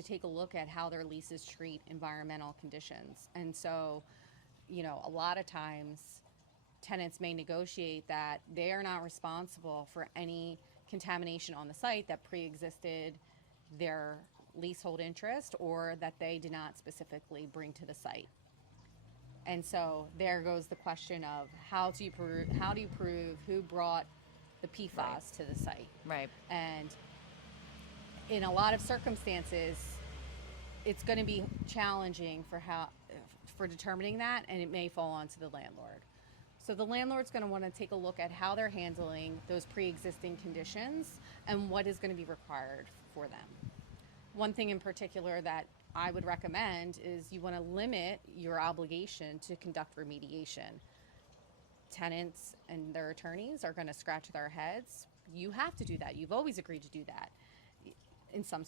to take a look at how their leases treat environmental conditions. And so, a lot of times tenants may negotiate that they are not responsible for any contamination on the site that pre-existed their leasehold interest or that they did not specifically bring to the site. And so there goes the question of how do you prove who brought the PFAS to the site? Right. And in a lot of circumstances, it's going to be challenging for determining that, and it may fall onto the landlord. So the landlord's going to want to take a look at how they're handling those pre-existing conditions and what is going to be required for them. One thing in particular that I would recommend is you want to limit your obligation to conduct remediation. Tenants and their attorneys are going to scratch their heads. You have to do that. You've always agreed to do that in some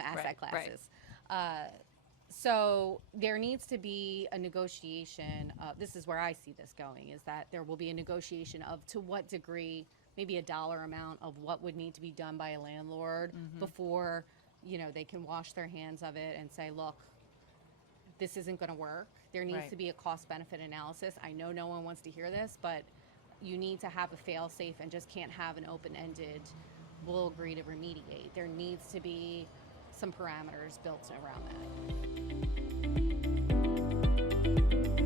asset classes. Right. So there needs to be a negotiation. This is where I see this going, is that there will be a negotiation of to what degree, maybe a dollar amount of what would need to be done by a landlord before they can wash their hands of it and say, look, this isn't going to work. There needs to be a cost-benefit analysis. I know no one wants to hear this, but you need to have a fail-safe and just can't have an open-ended, we'll agree to remediate. There needs to be some parameters built around that.